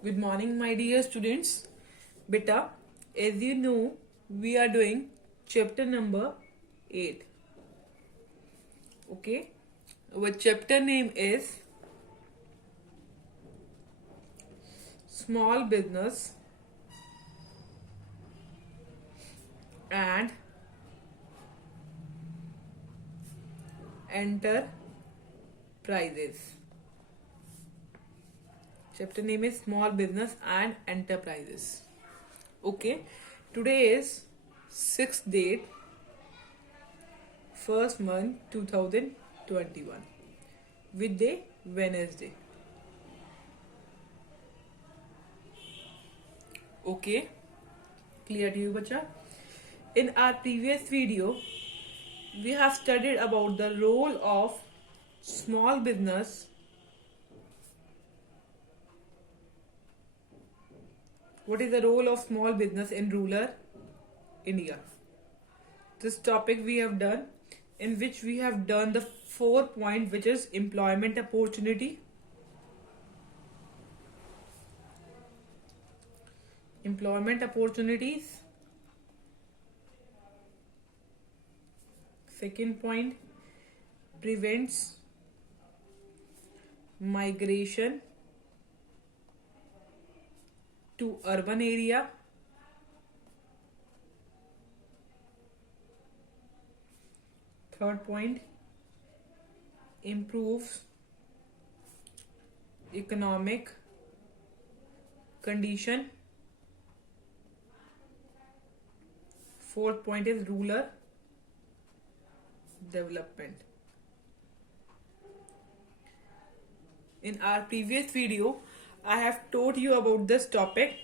Good morning, my dear students. Beta, as you know, we are doing chapter number 8. Okay, our chapter name is Small Business and Enterprises. Chapter name is Small Business and Enterprises. Okay, today is 6th date, first month 2021, with day Wednesday. Okay, clear to you, bacha? In our previous video, we have studied about the role of small business what is the role of small business in rural India. This topic we have done, in which we have done the 4 point, which is employment opportunities, second point, prevents migration to urban area, third point, improves economic condition, fourth point is rural development. In our previous video, I have told you about this topic,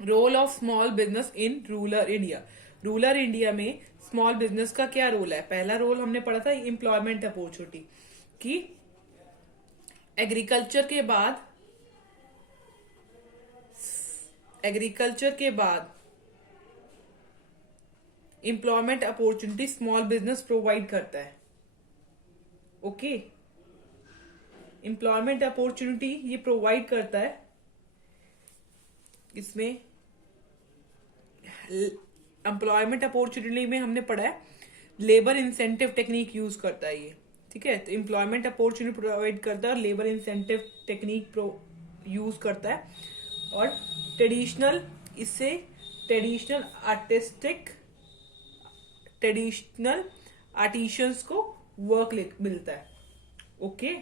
role of small business in rural India. Rural India में small business का क्या role है? पहला role हमने पढ़ा था employment opportunity कि agriculture के बाद employment opportunity small business provide करता है. ओके, एम्प्लॉयमेंट अपॉर्चुनिटी ये प्रोवाइड करता है. इसमें एम्प्लॉयमेंट अपॉर्चुनिटी में हमने पढ़ा है लेबर इंसेंटिव टेक्निक यूज करता है ये. ठीक है, तो एम्प्लॉयमेंट अपॉर्चुनिटी प्रोवाइड करता है और लेबर इंसेंटिव टेक्निक यूज करता है. और ट्रेडिशनल आर्टिशियंस को वर्क मिलता है. ओके,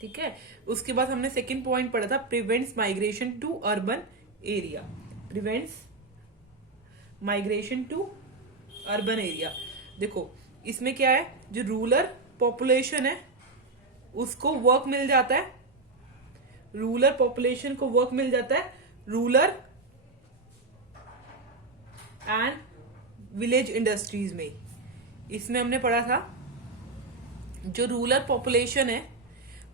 ठीक है. उसके बाद हमने सेकंड पॉइंट पढ़ा था prevents migration to urban area. देखो इसमें क्या है, जो रूरल पॉपुलेशन है उसको वर्क मिल जाता है. रूरल एंड विलेज इंडस्ट्रीज में. इसमें हमने पढ़ा था जो रूरल पॉपुलेशन है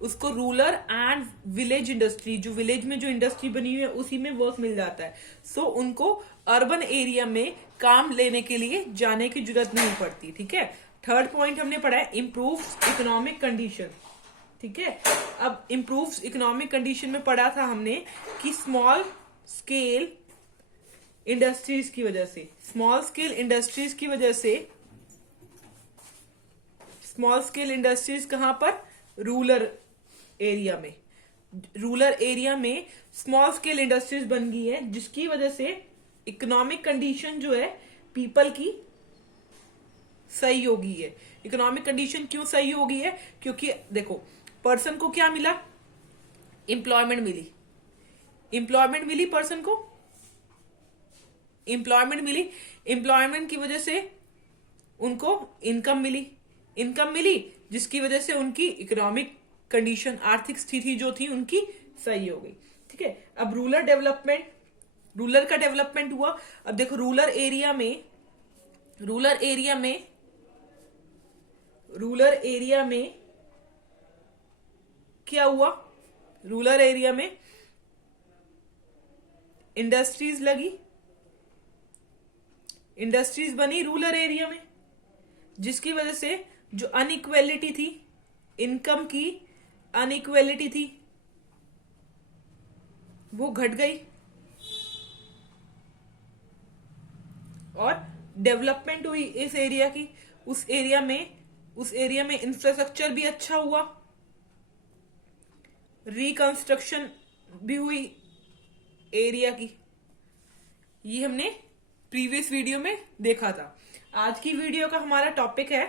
उसको रूरल एंड विलेज इंडस्ट्री, जो विलेज में जो इंडस्ट्री बनी हुई है उसी में वर्क मिल जाता है. सो उनको अर्बन एरिया में काम लेने के लिए जाने की जरूरत नहीं पड़ती. ठीक है. थर्ड पॉइंट हमने पढ़ा है इम्प्रूव्स इकोनॉमिक कंडीशन. ठीक है, अब इम्प्रूव्स इकोनॉमिक कंडीशन में पढ़ा था हमने कि स्मॉल स्केल इंडस्ट्रीज की वजह से स्मॉल स्केल इंडस्ट्रीज कहां पर? रूरल एरिया में स्मॉल स्केल इंडस्ट्रीज बन गई है, जिसकी वजह से इकोनॉमिक कंडीशन जो है पीपल की सही हो गई है. इकोनॉमिक कंडीशन क्यों सही हो गई है? क्योंकि देखो पर्सन को क्या मिला? एम्प्लॉयमेंट मिली पर्सन को. एम्प्लॉयमेंट की वजह से उनको इनकम मिली, जिसकी वजह से उनकी इकोनॉमिक कंडीशन, आर्थिक स्थिति जो थी उनकी सही हो गई. ठीक है. अब रूरल का डेवलपमेंट हुआ. अब देखो रूरल एरिया में क्या हुआ? रूरल एरिया में इंडस्ट्रीज बनी रूरल एरिया में, जिसकी वजह से जो अनइक्वेलिटी थी इनकम की अनइक्वेलिटी थी वो घट गई, और डेवलपमेंट हुई इस एरिया की, उस एरिया में इंफ्रास्ट्रक्चर भी अच्छा हुआ, रिकंस्ट्रक्शन भी हुई एरिया की। ये हमने प्रीवियस वीडियो में देखा था। आज की वीडियो का हमारा टॉपिक है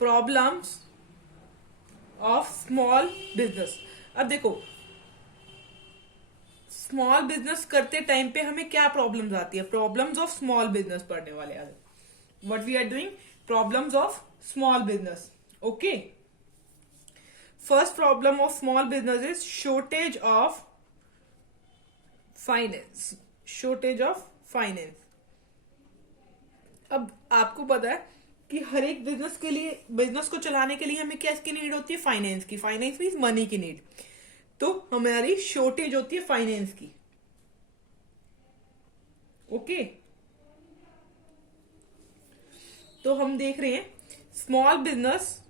प्रॉब्लम्स ऑफ स्मॉल बिजनेस। अब देखो, स्मॉल बिजनेस करते टाइम पे हमें क्या प्रॉब्लम्स आती है, प्रॉब्लम्स ऑफ स्मॉल बिजनेस पढ़ने वाले आज। What we are doing, problems of small business. Okay, first problem of small business is shortage of finance. Shortage of finance. अब आपको पता है कि हर एक बिजनेस के लिए, बिजनेस को चलाने के लिए हमें क्या इसकी नीड होती है, फाइनेंस की। फाइनेंस मीन्स मनी की नीड। तो हमारी शॉर्टेज होती है फाइनेंस की। ओके, तो हम देख रहे हैं स्मॉल बिजनेस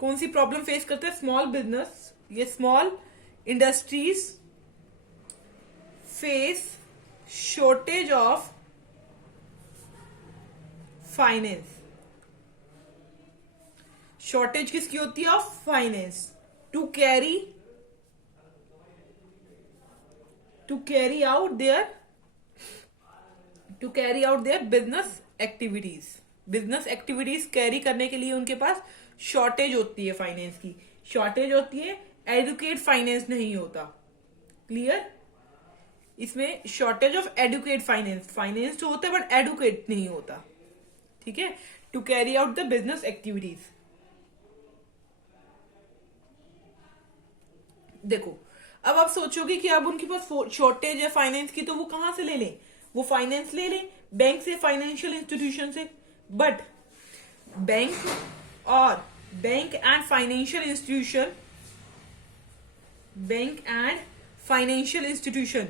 कौन सी प्रॉब्लम फेस करते हैं। स्मॉल बिजनेस, ये small industries face shortage of finance. Shortage किसकी होती है, of finance, to carry out their business activities. Business activities carry करने के लिए उनके पास शॉर्टेज होती है फाइनेंस की। शॉर्टेज होती है, एडुकेट फाइनेंस नहीं होता। क्लियर, इसमें shortage of adequate finance, finance तो होता है बट एडुकेट नहीं होता। ठीक है, to carry out the business activities. देखो, अब आप सोचोगे कि अब उनके पास शॉर्टेज है फाइनेंस की, तो वो कहां से ले लें, वो फाइनेंस ले लें बैंक से, फाइनेंशियल इंस्टीट्यूशन से। But bank and financial institution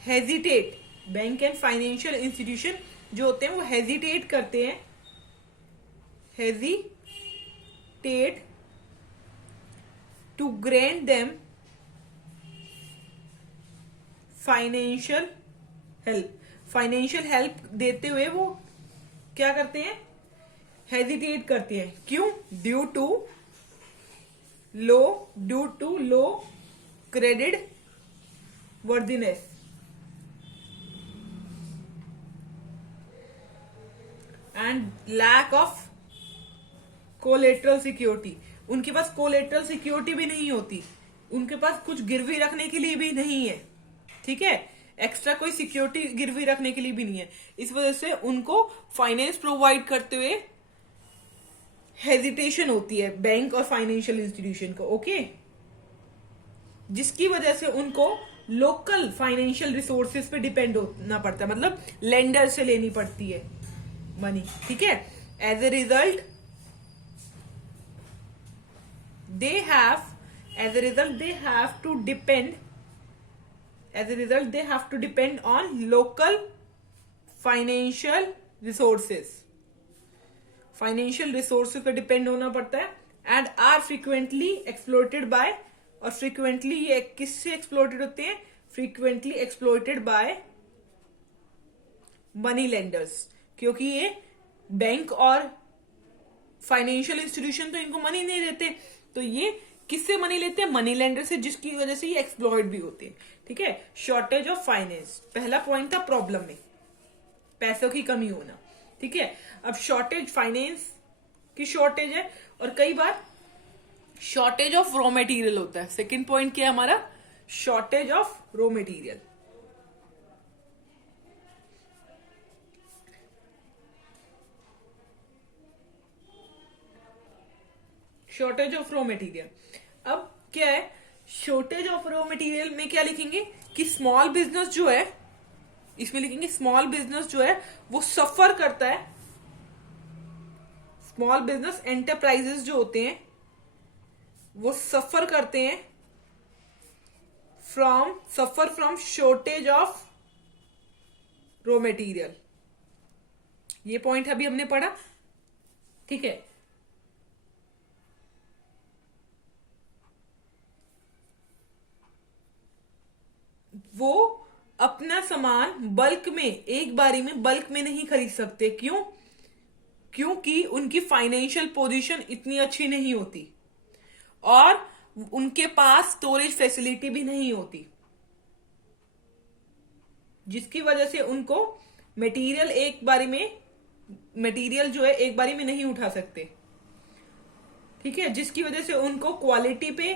hesitate, bank and financial institution जो होते हैं वो हेजिटेट करते हैं, hesitate to grant them financial help. Financial help देते हुए वो क्या करते हैं, हेजिटेट करते हैं। क्यों, due to low credit worthiness and lack of collateral security. उनके पास कोलेटरल सिक्योरिटी भी नहीं होती, उनके पास कुछ गिरवी रखने के लिए भी नहीं है। ठीक है, एक्स्ट्रा कोई सिक्योरिटी गिरवी रखने के लिए भी नहीं है। इस वजह से उनको फाइनेंस प्रोवाइड करते हुए हेजिटेशन होती है बैंक और फाइनेंशियल इंस्टीट्यूशन को। ओके, जिसकी वजह से उनको लोकल फाइनेंशियल रिसोर्सेज पे डिपेंड होना पड़ता है, मतलब लेंडर से लेनी पड़ती है मनी। ठीक है, as a result they have to depend on local financial resources पे डिपेंड होना पड़ता है, and are frequently exploited by, और फ्रीक्वेंटली ये किससे एक्सप्लॉइटेड होते हैं, frequently exploited by money lenders. क्योंकि ये बैंक और फाइनेंशियल इंस्टीट्यूशन तो इनको मनी नहीं देते, तो ये किससे मनी लेते हैं, मनी लेंडर से, जिसकी वजह से ये एक्सप्लॉइट भी होते हैं। ठीक है, शॉर्टेज ऑफ फाइनेंस पहला पॉइंट था प्रॉब्लम में, पैसों की कमी होना। ठीक है, अब शॉर्टेज, फाइनेंस की शॉर्टेज है, और कई बार शॉर्टेज ऑफ रॉ मटेरियल होता है। सेकंड पॉइंट क्या है हमारा, shortage of raw material. Shortage of raw material. अब क्या है, शॉर्टेज ऑफ रॉ मटेरियल में क्या लिखेंगे कि स्मॉल बिजनेस जो है, इसमें लिखेंगे स्मॉल बिजनेस जो है वो सफर करता है, स्मॉल बिजनेस एंटरप्राइजेस जो होते हैं वो सफर करते हैं from shortage of raw material. ये पॉइंट अभी हमने पढ़ा। ठीक है, वो अपना सामान बल्क में, एक बारी में बल्क में नहीं खरीद सकते। क्यों? क्योंकि उनकी फाइनेंशियल पोजीशन इतनी अच्छी नहीं होती और उनके पास स्टोरेज फैसिलिटी भी नहीं होती, जिसकी वजह से उनको मटेरियल जो है एक बारी में नहीं उठा सकते। ठीक है, जिसकी वजह से उनको क्वालिटी पे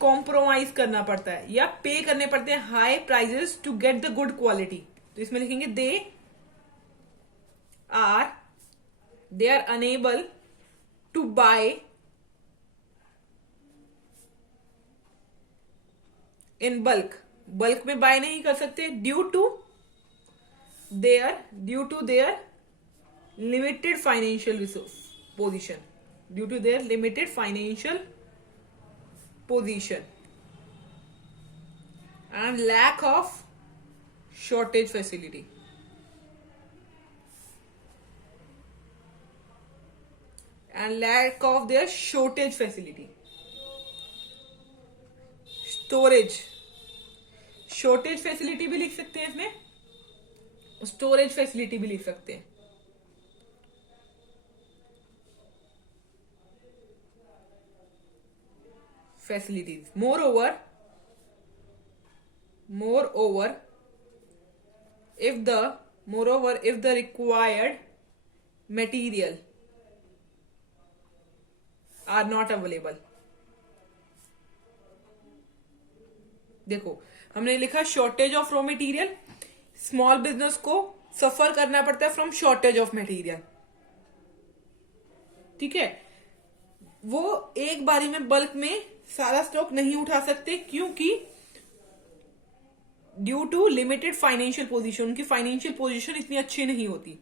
कॉम्प्रोमाइज करना पड़ता है या पे करने पड़ते हैं high prices to get the good quality. तो इसमें लिखेंगे they are unable to buy in bulk में बाय नहीं कर सकते due to their limited financial resource position, due to their limited financial position and lack of shortage facility. And lack of their shortage facility. Storage. Shortage facility भी लिख सकते हैं इसमें, storage facility भी लिख सकते हैं। Facilities moreover if the required material are not available। देखो हमने लिखा shortage of raw material, small business को सफर करना पड़ता है फ्रॉम शॉर्टेज ऑफ मटेरियल। ठीक है, वो एक बारी में बल्क में सारा स्टॉक नहीं उठा सकते क्योंकि due to limited financial position, उनकी फाइनेंशियल पोजीशन इतनी अच्छी नहीं होती।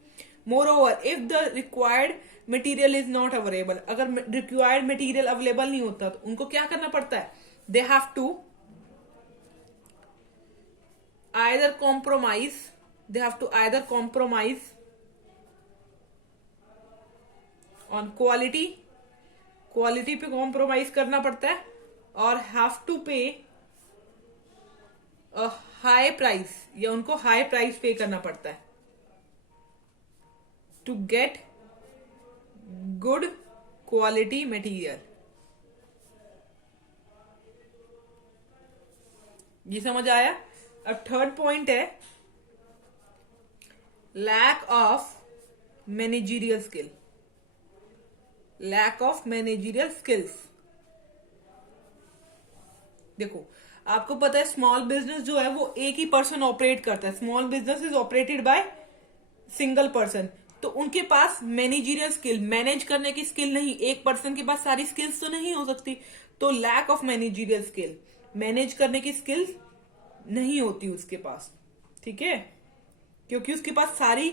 Moreover if the required material is not available, अगर रिक्वायर्ड मटेरियल अवेलेबल नहीं होता तो उनको क्या करना पड़ता है? They have to either compromise on quality पे कॉम्प्रोमाइज करना पड़ता है और have to pay high price, या उनको हाई प्राइस पे करना पड़ता है to get good quality material. ये समझ आया? अब थर्ड पॉइंट है lack of managerial skill. Lack of managerial skills. देखो आपको पता है स्मॉल बिजनेस जो है वो एक ही पर्सन ऑपरेट करता है। Small business is operated by single person, तो उनके पास मैनेजरियल स्किल, मैनेज करने की स्किल नहीं, एक पर्सन के पास सारी स्किल्स तो नहीं हो सकती। तो lack of managerial skill, manage करने की स्किल्स नहीं होती उसके पास। ठीक है, क्योंकि उसके पास सारी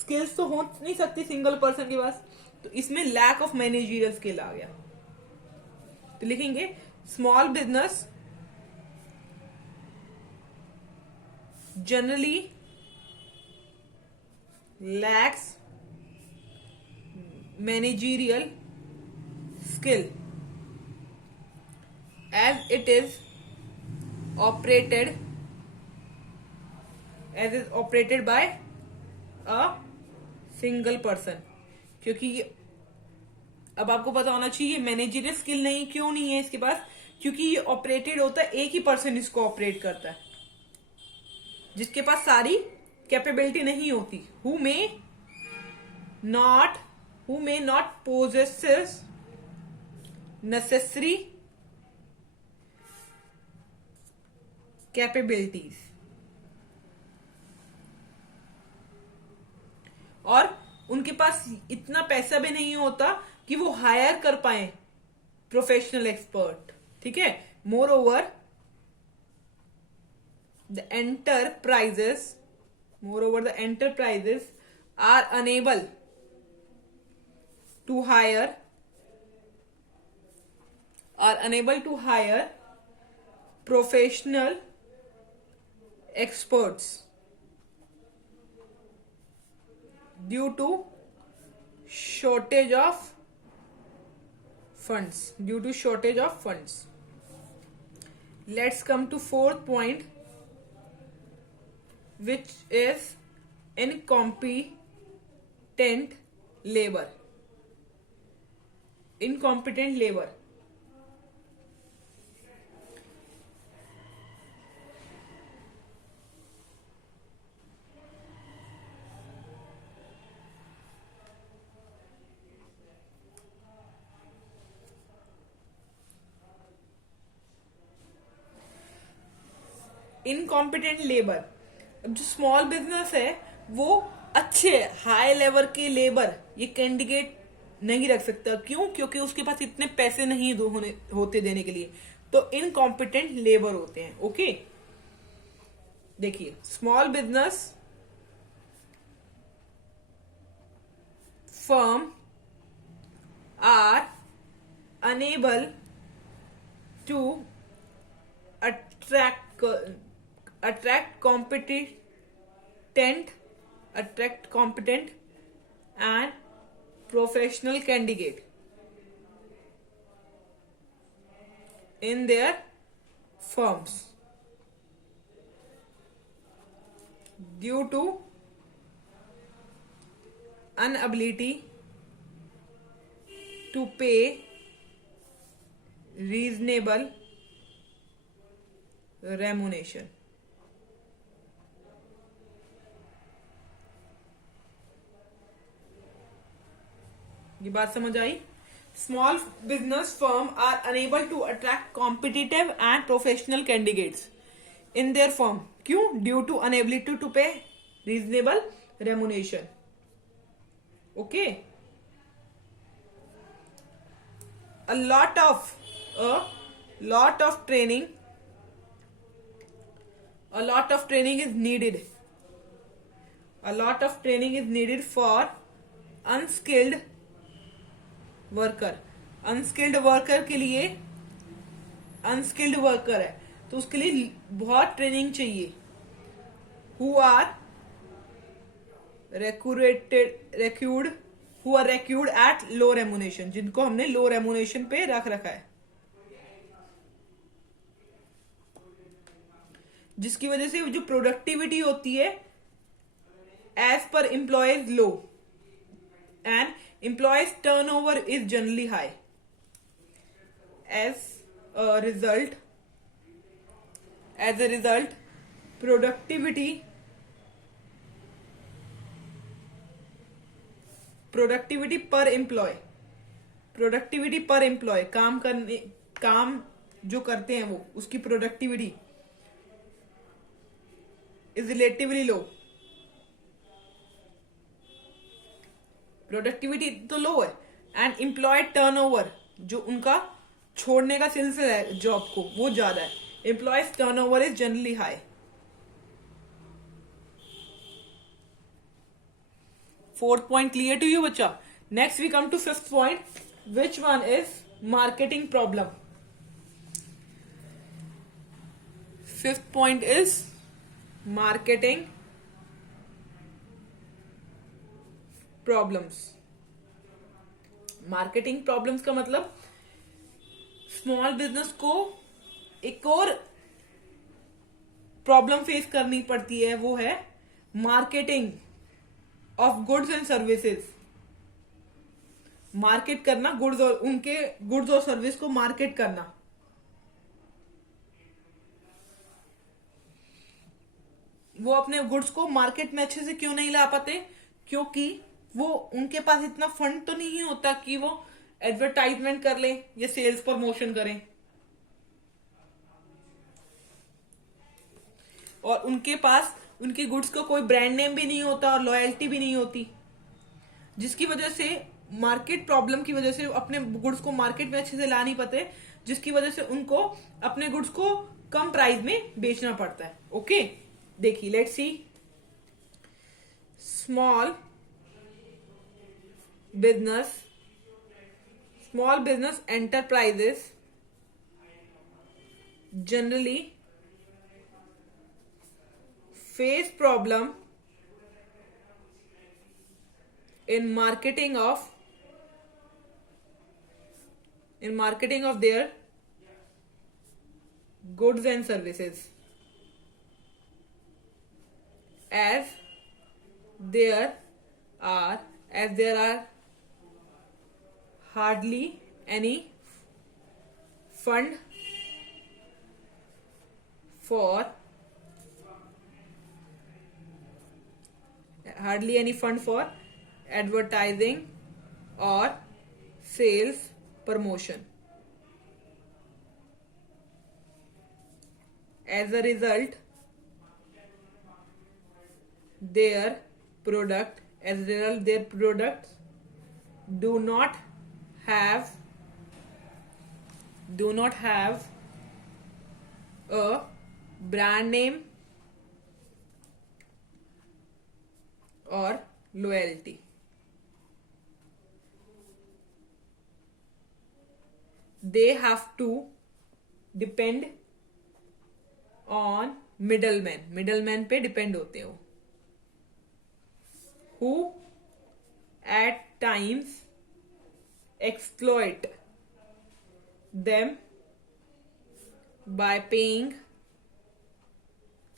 स्किल्स तो हो नहीं सकती सिंगल पर्सन के पास, तो इसमें लैक ऑफ मैनेजरियल स्किल आ गया। तो लिखेंगे small business generally lacks managerial skill as it is operated by a single person। क्योंकि अब आपको पता होना चाहिए मैनेजरियल स्किल नहीं, क्यों नहीं है इसके पास? क्योंकि ये ऑपरेटेड होता है, एक ही पर्सन इसको ऑपरेट करता है, जिसके पास सारी कैपेबिलिटी नहीं होती। Who may not possesses necessary capabilities, और उनके पास इतना पैसा भी नहीं होता कि वो हायर कर पाए प्रोफेशनल एक्सपर्ट। ठीक है, more over the enterprises are unable to hire professional experts due to shortage of funds। Let's come to fourth point, which is incompetent labor. Incompetent labor. Incompetent labour. अब जो small business है वो अच्छे high level के labour ये candidate नहीं रख सकता. क्यों? क्योंकि उसके पास इतने पैसे नहीं होते देने के लिए. तो इनकॉम्पिटेंट लेबर होते हैं. ओके, देखिए, small business firm are unable to attract competent and professional candidate in their firms due to inability to pay reasonable remuneration. ये बात समझ आई? Small business firm are unable to attract competitive and professional candidates in their firm. क्यों? Due to inability to pay reasonable remuneration. Okay, a lot of training is needed. A lot of training is needed for unskilled worker. Unskilled worker के लिए, unskilled worker है तो उसके लिए बहुत training चाहिए. Who are recruited at low remuneration, जिनको हमने लो रेमुनेशन पे रख रखा है, जिसकी वजह से जो प्रोडक्टिविटी होती है as per employees low and employees turnover is generally high. As a result productivity per employee काम जो करते हैं वो, उसकी productivity is relatively low. Productivity तो लो है एंड एम्प्लॉय टर्नओवर, जो उनका छोड़ने का सिलसिला है जॉब को, वो ज्यादा है. Employees turnover is generally high. Fourth point clear to you बच्चा? Next we come to fifth point, which one is marketing problem. Fifth point is marketing problems. Marketing problems का मतलब स्मॉल बिजनेस को एक और प्रॉब्लम फेस करनी पड़ती है, वो है marketing of goods and services. Market करना गुड्स और उनके गुड्स और सर्विस को मार्केट करना. वो अपने गुड्स को मार्केट में अच्छे से क्यों नहीं ला पाते? क्योंकि वो उनके पास इतना फंड तो नहीं होता कि वो एडवर्टाइजमेंट कर ले या सेल्स प्रमोशन करें, और उनके पास उनके गुड्स का कोई ब्रांड नेम भी नहीं होता और लॉयल्टी भी नहीं होती, जिसकी वजह से मार्केट प्रॉब्लम की वजह से अपने गुड्स को मार्केट में अच्छे से ला नहीं पाते, जिसकी वजह से उनको अपने गुड्स को कम प्राइस में बेचना पड़ता है. ओके, देखिए, let's see. Small business enterprises generally face problem in marketing of their goods and services. as there are hardly any fund for advertising or sales promotion. As a result, their products do not have a brand name or loyalty. They have to depend on middlemen पे depend होते हो, who at times exploit them by paying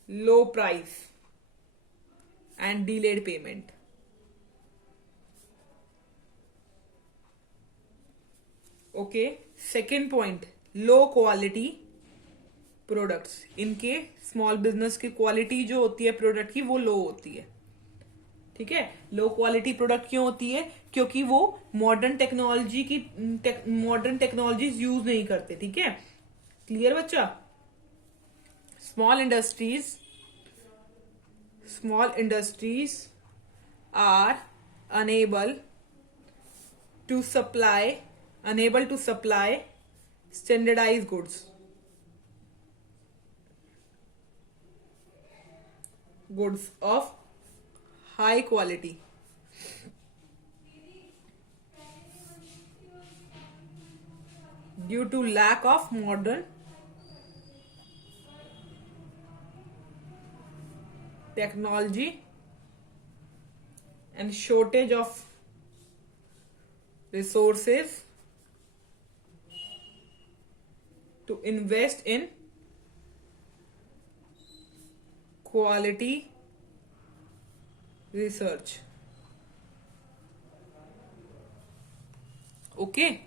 low price and delayed payment. Okay, second point, low quality products. इनके small business की quality जो होती है product की वो लो होती है. ठीक है, लो क्वालिटी प्रोडक्ट क्यों होती है? क्योंकि वो मॉडर्न टेक्नोलॉजीज यूज नहीं करते. ठीक है, क्लियर बच्चा? Small industries are unable to supply standardise goods of high quality. Due to lack of modern technology and shortage of resources to invest in quality research. Okay,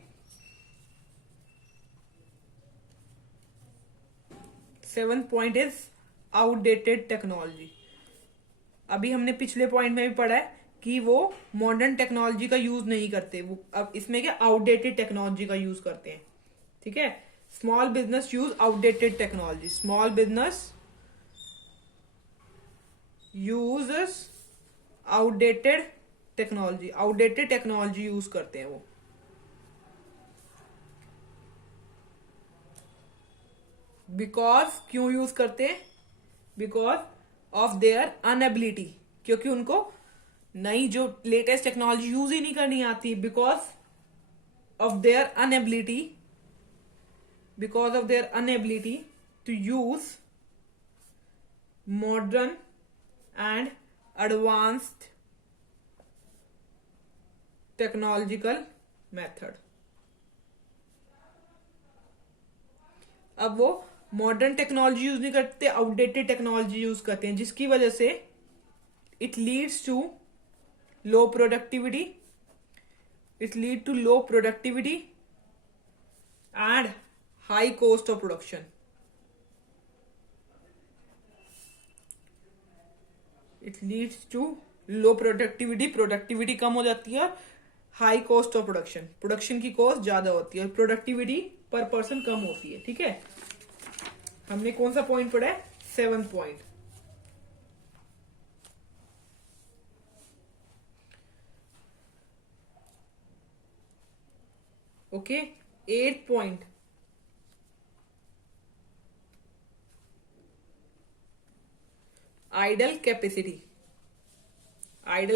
seventh point is outdated technology. अभी हमने पिछले point में भी पढ़ा है कि वो modern technology का यूज नहीं करते, वो अब इसमें क्या आउटडेटेड टेक्नोलॉजी का यूज करते हैं. ठीक है, small business use outdated technology. Small business uses outdated technology use करते हैं वो. क्यों यूज करते हैं? बिकॉज ऑफ देयर अनएबिलिटी, क्योंकि उनको नई जो लेटेस्ट टेक्नोलॉजी यूज ही नहीं करनी आती. Because of their inability to use modern and advanced technological method. अब वो मॉडर्न टेक्नोलॉजी यूज नहीं करते, आउटडेटेड टेक्नोलॉजी यूज करते हैं, जिसकी वजह से it leads to low productivity and high cost of production. It leads to low productivity कम हो जाती है, हाई कॉस्ट ऑफ प्रोडक्शन की कॉस्ट ज्यादा होती है और प्रोडक्टिविटी पर पर्सन कम होती है. ठीक है, हमने कौन सा पॉइंट पढ़ा है? 7th point. Okay, 8th point, idle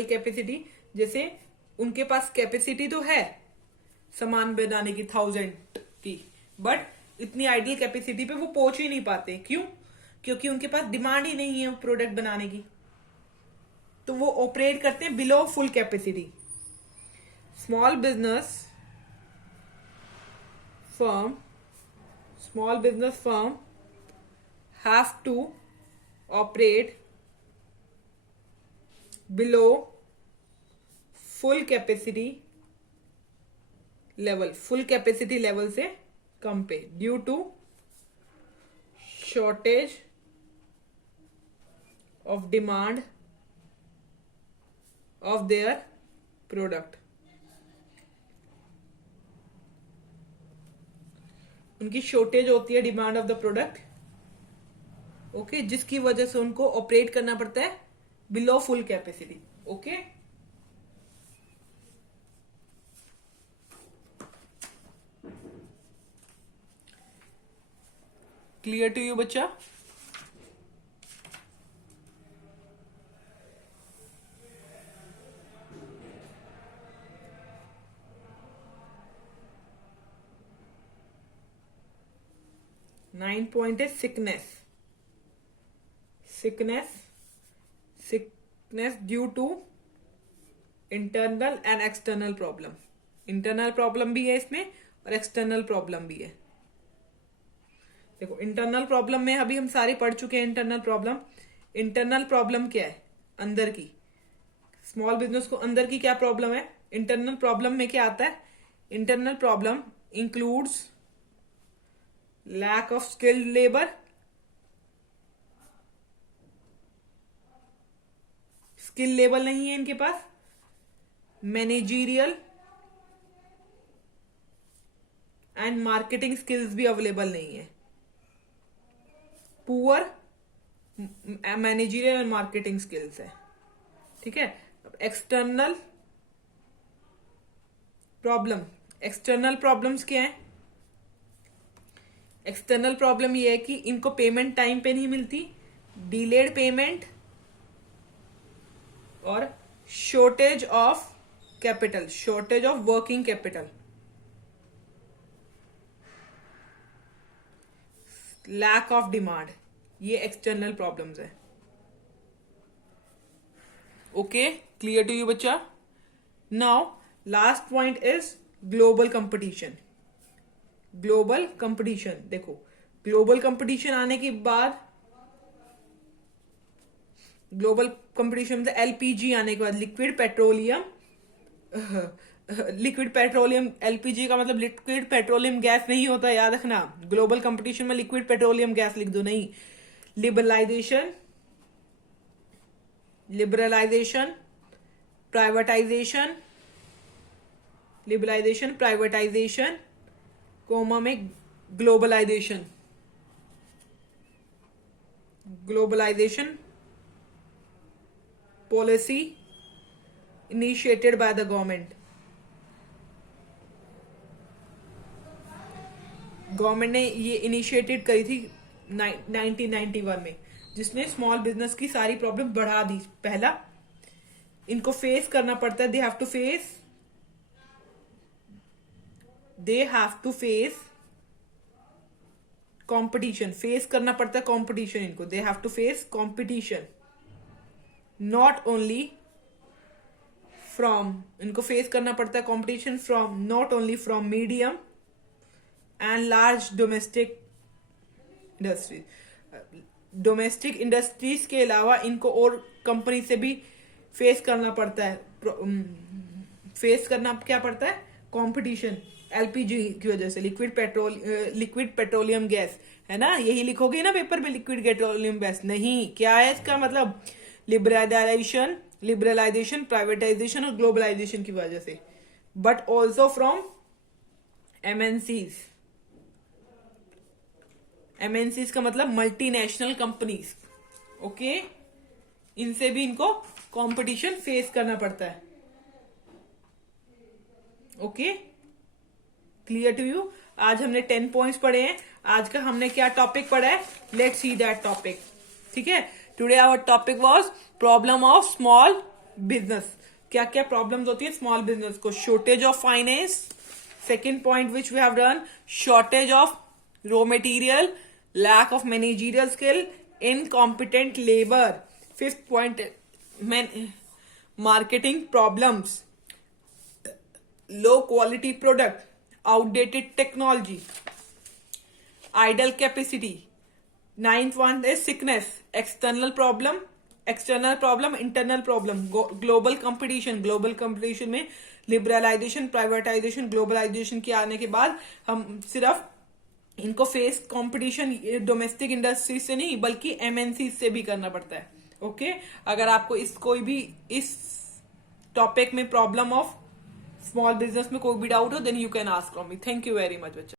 capacity. जैसे उनके पास कैपेसिटी तो है सामान बनाने की 1000 की, बट इतनी आइडल कैपेसिटी पे वो पहुंच ही नहीं पाते. क्यों? क्योंकि उनके पास डिमांड ही नहीं है प्रोडक्ट बनाने की, तो वो ऑपरेट करते हैं below full capacity. Small business firm have to operate below full capacity level, full capacity level से कम पे, due to shortage of demand of their product, उनकी शॉर्टेज होती है demand of the product, okay, जिसकी वजह से उनको ऑपरेट करना पड़ता है below full capacity, okay. Clear to you बच्चा? नाइन पॉइंट है sickness, sickness due to internal and external problem, internal problem भी है इसमें और एक्सटर्नल प्रॉब्लम भी है। देखो इंटरनल प्रॉब्लम में अभी हम सारे पढ़ चुके हैं। इंटरनल प्रॉब्लम क्या है? अंदर की, स्मॉल बिजनेस को अंदर की क्या प्रॉब्लम है? इंटरनल प्रॉब्लम में क्या आता है? Internal problem includes lack of skilled labour, skill level नहीं है इनके पास, मैनेजरियल एंड मार्केटिंग स्किल्स भी अवेलेबल नहीं है, poor managerial and marketing skills है, ठीक है। एक्सटर्नल प्रॉब्लम्स क्या है? एक्सटर्नल प्रॉब्लम ये है कि इनको पेमेंट टाइम पे नहीं मिलती, डिलेड पेमेंट और shortage of capital, shortage of working capital, lack of demand, ये एक्सटर्नल प्रॉब्लम्स है। ओके, क्लियर टू यू बच्चा? Now last point is global competition. Global competition, देखो ग्लोबल कंपटीशन आने के बाद, ग्लोबल कंपटीशन में एलपीजी आने के बाद, लिक्विड पेट्रोलियम, एलपीजी का मतलब लिक्विड पेट्रोलियम गैस नहीं होता, याद रखना। ग्लोबल कंपटीशन में लिक्विड पेट्रोलियम गैस लिख दो, नहीं। लिबरलाइजेशन, प्राइवेटाइजेशन, कोमा में globalisation policy initiated by the government ने ये इनिशिएटेड करी थी 1991 में, जिसने स्मॉल बिजनेस की सारी प्रॉब्लम बढ़ा दी। पहला, इनको फेस करना पड़ता है, they have to face competition, face करना पड़ता है कंपटीशन इनको, they have to face competition, not only from, इनको फेस करना पड़ता है competition from, not only from medium and large domestic industries के अलावा इनको और कंपनी से भी फेस करना पड़ता है, फेस करना क्या पड़ता है? कंपटीशन, एलपीजी की वजह से, लिक्विड पेट्रोलियम गैस है ना, यही लिखोगे ना पेपर में, लिक्विड पेट्रोलियम गैस नहीं, क्या है इसका मतलब? लिबरलाइजेशन, प्राइवेटाइजेशन और ग्लोबलाइजेशन की वजह से, बट ऑल्सो फ्रॉम एमएनसीज का मतलब मल्टीनेशनल कंपनीज, ओके, इनसे भी इनको कंपटीशन फेस करना पड़ता है। Okay, clear to you? आज हमने 10 पॉइंट्स पढ़े हैं। आज का हमने क्या टॉपिक पढ़ा है? लेट्स सी दैट टॉपिक, ठीक है। Today our topic was problem of small business. क्या क्या प्रॉब्लम्स होती है स्मॉल बिजनेस को? Shortage of finance, second point which we have done, shortage of raw material, lack of managerial skill, incompetent labor. Fifth point, marketing problems, low quality product, outdated technology, idle capacity. Ninth one is sickness, external problem, external problem, internal problem, global competition में liberalisation, privatisation, globalisation के आने के बाद हम सिर्फ इनको face competition domestic industry से नहीं बल्कि एमएनसी से भी करना पड़ता है। ओके, अगर आपको कोई भी इस टॉपिक में प्रॉब्लम ऑफ स्मॉल बिजनेस में कोई भी डाउट हो then you can ask from me. Thank you very much बच्चा।